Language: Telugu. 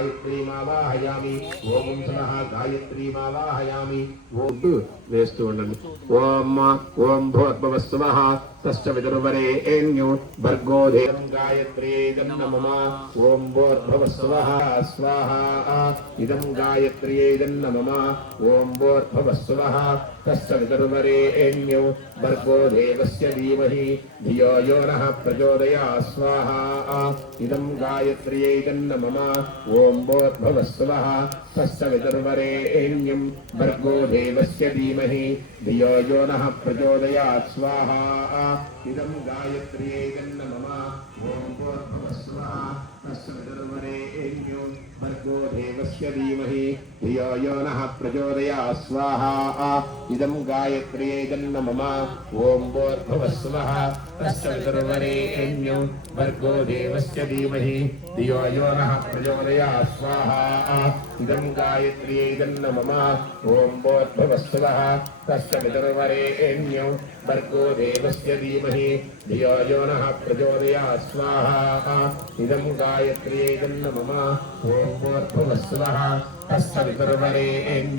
గాయత్రీమావాహయామి ఓం సహ గాయత్రీమావాహయామి ఓం వేస్తూ ఉండండి. ఓం ఓం భూర్భువస్సువః తస్య విదుర్వరేణ్యో భర్గో దేవం గాయత్ర్యై నమః. ఓం భూర్భువస్సువః స్వాహా ఇదం గాయత్ర్యై నమః. ఓం భూర్భువస్సువః తస్య విదుర్వరేణ్యో భర్గో దేవస్య ధీమహి ధియో యో నః ప్రచోదయాత్ స్వాహా ఇదం గాయత్ర్యై నమః. ఓం భూర్భువస్సువః తస్య విదుర్వరేణ్యం భర్గో దేవస్య ధీమహి ధియో యో నః ప్రచోదయాత్ స్వాహా ఇదం గాయత్ర్యై నమః. ఓం భూర్భువస్సువః తస్య విదుర్వరేణ్యో భర్గో దేవస్య ధీమహి ధియో యో నః ప్రచోదయాత్ స్వాహా ఇదం గాయత్ర్యై నమః. ఓం భూర్భువస్సువః తస్య విదుర్వరేణ్యో భర్గో దేవస్య ధీమహి ధియో యో నః ప్రచోదయాత్ స్వాహా ఇదం గాయత్ర్యై నమః. ఓం భూర్భువస్సువః తస్య విదుర్వరేణ్యో భర్గో దేవస్య ధీమహి ధియో యో నః ప్రచోదయాత్ స్వాహా ఇదం గాయత్ర్యై నమః. ఓం భూర్భువస్సువః తస్య విదుర్వరేణ్యో